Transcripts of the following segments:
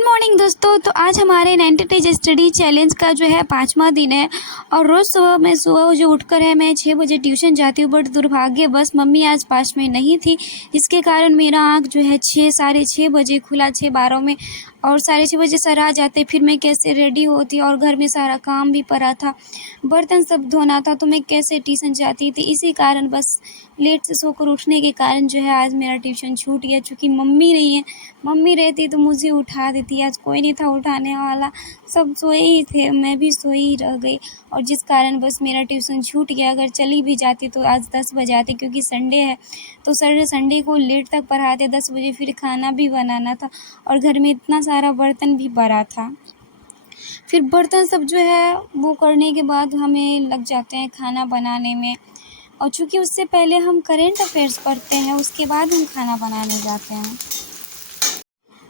Good morning दोस्तों। तो आज हमारे 90 डेज स्टडी चैलेंज का जो है 5वां दिन है और रोज़ सुबह जो उठकर है मैं 6 बजे ट्यूशन जाती हूँ। बट दुर्भाग्यवश मम्मी आज पास में नहीं थी, जिसके कारण मेरा आँख जो है 6 बजे खुला, 6:12 में, और 6:30 बजे सर आ जाते। फिर मैं कैसे रेडी होती और घर में सारा काम भी पड़ा था, बर्तन सब धोना था, तो मैं कैसे ट्यूशन जाती थी। इसी कारण बस लेट से सोकर उठने के कारण जो है आज मेरा ट्यूशन छूट गया। चूँकि मम्मी नहीं है, मम्मी रहती तो मुझे उठा देती, आज कोई नहीं था उठाने वाला, सब सोए ही थे, मैं भी सोई ही रह गई, और जिस कारण बस मेरा ट्यूशन छूट गया। अगर चली भी जाती तो आज 10 बजे आती, क्योंकि संडे है तो सर संडे को लेट तक पढ़ाते, 10 बजे फिर खाना भी बनाना था और घर में इतना सारा बर्तन भी पड़ा था। फिर बर्तन सब जो है वो करने के बाद हमें लग जाते हैं खाना बनाने में, और चूँकि उससे पहले हम करेंट अफेयर्स पढ़ते हैं, उसके बाद हम खाना बनाने जाते हैं।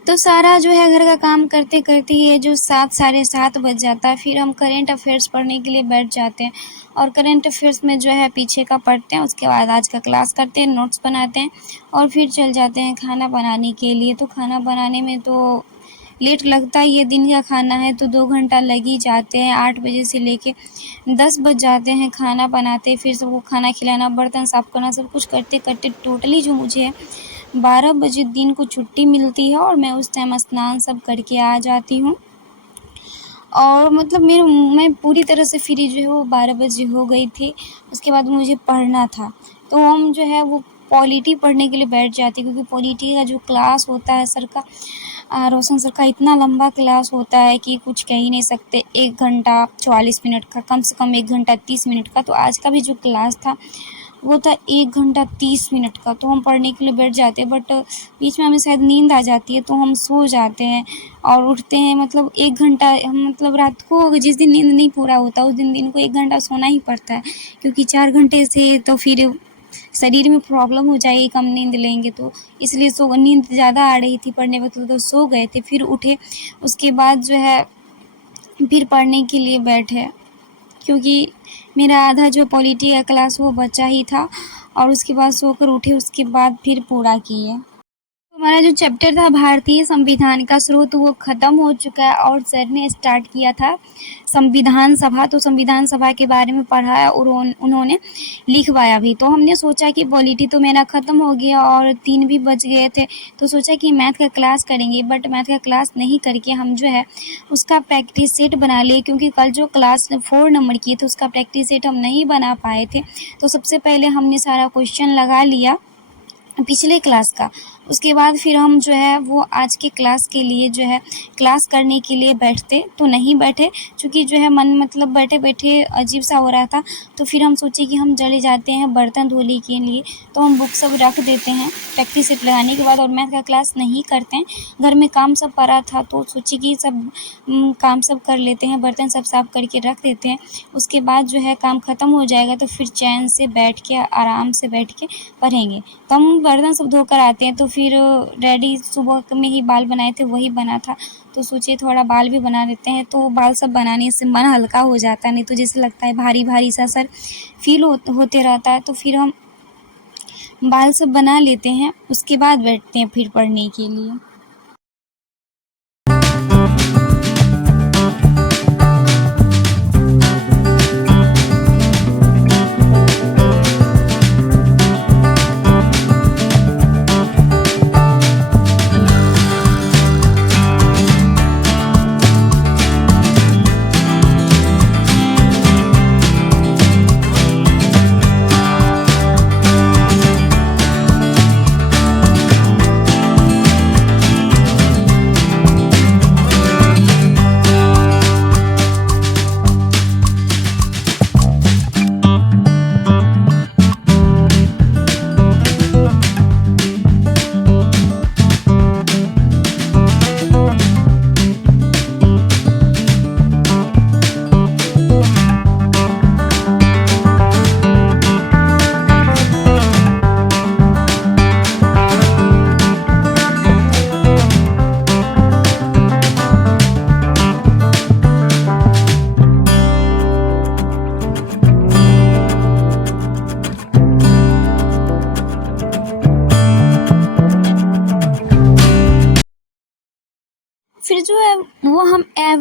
तो सारा जो है घर का काम करते करते ये जो 7 साढ़े 7 बज जाता है। फिर हम करेंट अफेयर्स पढ़ने के लिए बैठ जाते हैं और करेंट अफेयर्स में जो है पीछे का पढ़ते हैं, उसके बाद आज का क्लास करते हैं, नोट्स बनाते हैं और फिर चल जाते हैं खाना बनाने के लिए। तो खाना बनाने में तो लेट लगता ही है, दिन का खाना है तो 2 घंटा लग ही जाते हैं। 8 बजे से लेके 10 बज जाते हैं खाना बनाते, फिर सबको खाना खिलाना, बर्तन साफ़ करना, सब कुछ करते करते टोटली जो मुझे 12 बजे दिन को छुट्टी मिलती है और मैं उस टाइम स्नान सब करके आ जाती हूँ। और मतलब मैं पूरी तरह से फ्री जो है वो 12 बजे हो गई थी। उसके बाद मुझे पढ़ना था, तो हम जो है वो पॉलिटी पढ़ने के लिए बैठ जाते, क्योंकि पॉलिटी का जो क्लास होता है सर का, रोशन सर का, इतना लंबा क्लास होता है कि कुछ कह ही नहीं सकते। 1 घंटा 44 मिनट का, कम से कम 1 घंटा 30 मिनट का। तो आज का भी जो क्लास था वो था 1 घंटा 30 मिनट का। तो हम पढ़ने के लिए बैठ जाते हैं, बट बीच में हमें शायद नींद आ जाती है तो हम सो जाते हैं और उठते हैं। मतलब 1 घंटा हम मतलब रात को जिस दिन नींद नहीं पूरा होता उस दिन को 1 घंटा सोना ही पड़ता है, क्योंकि 4 घंटे से तो फिर शरीर में प्रॉब्लम हो जाएगी कम नींद लेंगे तो, इसलिए नींद ज़्यादा आ रही थी पढ़ने वक्त, तो सो गए थे। फिर उठे, उसके बाद जो है फिर पढ़ने के लिए बैठे, क्योंकि मेरा आधा जो पॉलिटी का क्लास वो बचा ही था, और उसके बाद सोकर उठे, उसके बाद फिर पूरा किए। हमारा जो चैप्टर था भारतीय संविधान का स्रोत वो ख़त्म हो चुका है और सर ने स्टार्ट किया था संविधान सभा। तो संविधान सभा के बारे में पढ़ाया और उन्होंने लिखवाया भी। तो हमने सोचा कि पॉलिटी तो मेरा ख़त्म हो गया और 3 भी बज गए थे, तो सोचा कि मैथ का क्लास करेंगे। बट मैथ का क्लास नहीं करके हम जो है उसका प्रैक्टिस सेट बना लिए, क्योंकि कल जो क्लास 4 नंबर की थे उसका प्रैक्टिस सेट हम नहीं बना पाए थे। तो सबसे पहले हमने सारा क्वेश्चन लगा लिया पिछले क्लास का, उसके बाद फिर हम जो है वो आज के क्लास के लिए जो है क्लास करने के लिए बैठते, तो नहीं बैठे, क्योंकि जो है मन मतलब बैठे बैठे अजीब सा हो रहा था। तो फिर हम सोचे कि हम चले जाते हैं बर्तन धोने के लिए, तो हम बुक सब रख देते हैं प्रैक्टिस सेट लगाने के बाद, और मैथ का क्लास नहीं करते हैं। घर में काम सब पड़ा था तो सोचे कि सब काम सब कर लेते हैं, बर्तन सब साफ़ करके रख देते हैं। उसके बाद जो है काम ख़त्म हो जाएगा तो फिर चैन से बैठ के आराम से बैठ के पढ़ेंगे। तो हम बर्तन सब धोकर आते हैं, तो फिर डैडी सुबह में ही बाल बनाए थे वही बना था, तो सोचिए थोड़ा बाल भी बना लेते हैं। तो बाल सब बनाने से मन हल्का हो जाता है, नहीं तो जैसे लगता है भारी भारी सा सर फील होते रहता है। तो फिर हम बाल सब बना लेते हैं, उसके बाद बैठते हैं फिर पढ़ने के लिए।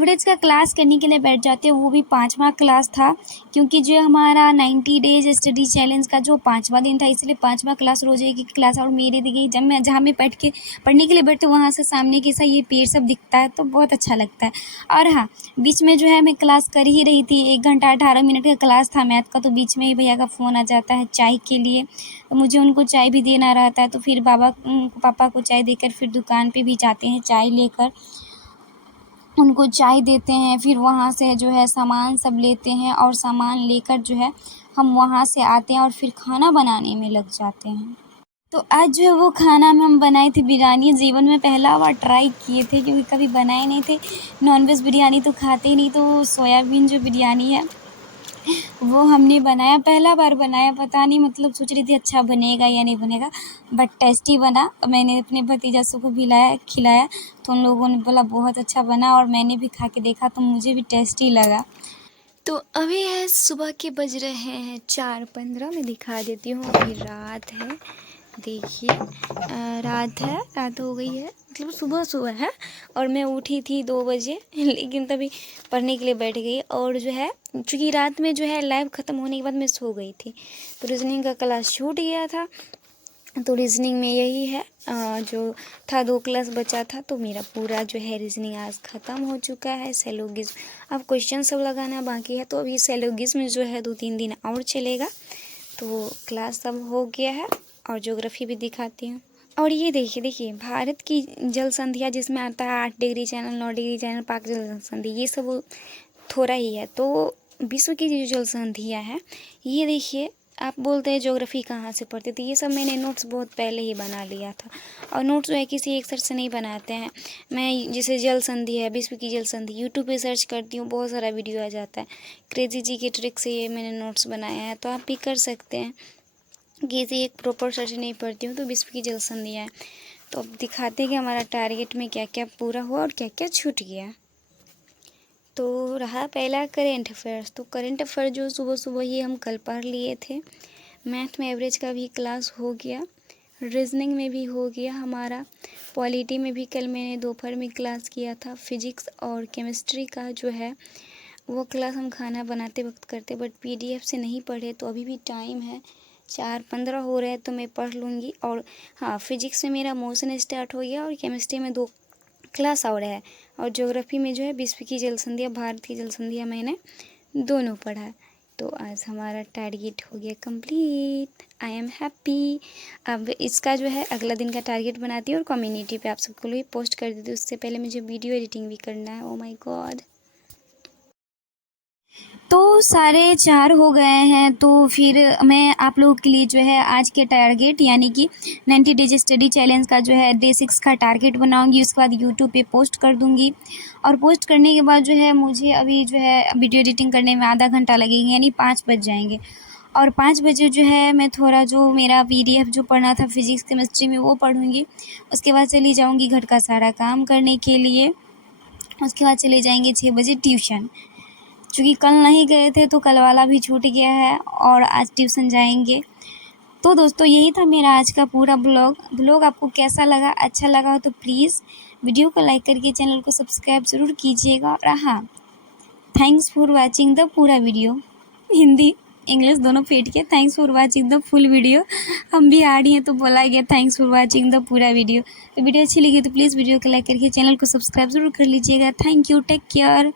एवरेज का क्लास करने के लिए बैठ जाते हैं, वो भी 5वां क्लास था, क्योंकि जो हमारा 90 डेज स्टडी चैलेंज का जो 5वां दिन था, इसलिए 5वां क्लास रोज़ एक एक क्लास। और मेरे देखिए जब मैं जहाँ मैं बैठ के पढ़ने के लिए बैठती हूँ, वहाँ से सामने कैसा ये पेड़ सब दिखता है, तो बहुत अच्छा लगता है। और हाँ, बीच में जो है मैं क्लास कर ही रही थी, 1 घंटा 18 मिनट का क्लास था मैथ का, तो बीच में ही भैया का फ़ोन आ जाता है चाय के लिए, तो मुझे उनको चाय भी देना रहता है, तो फिर पापा को चाय देकर फिर दुकान पे भी जाते हैं चाय लेकर, उनको चाय देते हैं, फिर वहाँ से जो है सामान सब लेते हैं, और सामान लेकर जो है हम वहाँ से आते हैं और फिर खाना बनाने में लग जाते हैं। तो आज जो है वो खाना में हम बनाए थे बिरयानी, जीवन में पहला बार ट्राई किए थे, क्योंकि कभी बनाए नहीं थे। नॉनवेज बिरयानी तो खाते ही नहीं, तो सोयाबीन जो बिरयानी है वो हमने बनाया, पहला बार बनाया। पता नहीं मतलब सोच रही थी अच्छा बनेगा या नहीं बनेगा, बट टेस्टी बना। मैंने अपने भतीजा को भी खिलाया, तो उन लोगों ने बोला बहुत अच्छा बना, और मैंने भी खा के देखा तो मुझे भी टेस्टी लगा। तो अभी है सुबह के बज रहे हैं 4:15, मैं दिखा देती हूँ। अभी रात है, देखिए रात हो गई है, मतलब सुबह है, और मैं उठी थी 2 बजे, लेकिन तभी पढ़ने के लिए बैठ गई। और जो है चूँकि रात में जो है लाइव ख़त्म होने के बाद मैं सो गई थी, तो रीजनिंग का क्लास छूट गया था। तो रीजनिंग में यही है, जो था 2 क्लास बचा था, तो मेरा पूरा जो है रीजनिंग आज ख़त्म हो चुका है। सेलोगिज्म अब क्वेश्चन सब लगाना बाकी है, तो अभी सेलोगिज्म जो है 2-3 दिन और चलेगा, तो क्लास सब हो गया है। और ज्योग्राफी भी दिखाती हूँ। और ये देखिए भारत की जल संधियाँ जिसमें आता है 8 डिग्री चैनल, 9 डिग्री चैनल, पाक जल संधि, ये सब थोड़ा ही है। तो विश्व की जो जल संधियाँ हैं, ये देखिए, आप बोलते हैं ज्योग्राफी कहाँ से पढ़ते थे, ये सब मैंने नोट्स बहुत पहले ही बना लिया था। और नोट्स जो है किसी एक सर से नहीं बनाते हैं। मैं जैसे जल संधि है, विश्व की जल संधि, यूट्यूब पे सर्च करती हूँ, बहुत सारा वीडियो आ जाता है। क्रेजी जी के ट्रिक से ये मैंने नोट्स बनाया है, तो आप भी कर सकते हैं। किसी एक प्रॉपर सर से नहीं पढ़ती हूँ, तो विश्व की जल संधियाँ हैं। तो अब दिखाते हैं कि हमारा टारगेट में क्या क्या पूरा हुआ और क्या क्या छूट गया। तो रहा पहला करेंट अफेयर्स। तो करेंट अफेयर जो सुबह ही हम कल पढ़ लिए थे। मैथ में एवरेज का भी क्लास हो गया, रीजनिंग में भी हो गया हमारा, पॉलिटी में भी कल मैंने दोपहर में क्लास किया था। फिजिक्स और केमिस्ट्री का जो है वो क्लास हम खाना बनाते वक्त करते, बट PDF से नहीं पढ़े, तो अभी भी टाइम है, 4:15 हो रहे हैं, तो मैं पढ़ लूँगी। और हाँ, फिजिक्स में मेरा मोशन स्टार्ट हो गया, और केमिस्ट्री में 2 क्लास और है। और ज्योग्राफी में जो है विश्व की जल संधियाँ, भारत की जल संधियाँ मैंने दोनों पढ़ा है। तो आज हमारा टारगेट हो गया कंप्लीट। I am happy. अब इसका जो है अगला दिन का टारगेट बनाती हूँ और कम्युनिटी पे आप सबको लिए पोस्ट कर देती हूँ। उससे पहले मुझे वीडियो एडिटिंग भी करना है। Oh my God. तो 4:30 हो गए हैं, तो फिर मैं आप लोगों के लिए जो है आज के टारगेट यानी कि 90 डेज स्टडी चैलेंज का जो है डे 6 का टारगेट बनाऊंगी। उसके बाद यूट्यूब पे पोस्ट कर दूंगी, और पोस्ट करने के बाद जो है मुझे अभी जो है वीडियो एडिटिंग करने में आधा घंटा लगेगा, यानी 5 बज जाएंगे। और 5 बजे जो है मैं थोड़ा जो मेरा PDF जो पढ़ना था फिजिक्स केमिस्ट्री में वो पढ़ूंगी। उसके बाद चली जाऊँगी घर का सारा काम करने के लिए। उसके बाद चले जाएंगे 6 बजे ट्यूशन। चूँकि कल नहीं गए थे, तो कल वाला भी छूट गया है, और आज ट्यूशन जाएंगे। तो दोस्तों यही था मेरा आज का पूरा ब्लॉग आपको कैसा लगा? अच्छा लगा हो तो प्लीज़ वीडियो को लाइक करके चैनल को सब्सक्राइब ज़रूर कीजिएगा। और हाँ, थैंक्स फॉर वाचिंग द पूरा वीडियो। हिंदी इंग्लिश दोनों फेंट के thanks for watching the full video. हम बिहारी हैं तो बोला गया थैंक्स फॉर वाचिंग द पूरा वीडियो। तो वीडियो अच्छी लगी तो प्लीज़ वीडियो को लाइक करके चैनल को सब्सक्राइब ज़रूर कर लीजिएगा। Thank you, take care.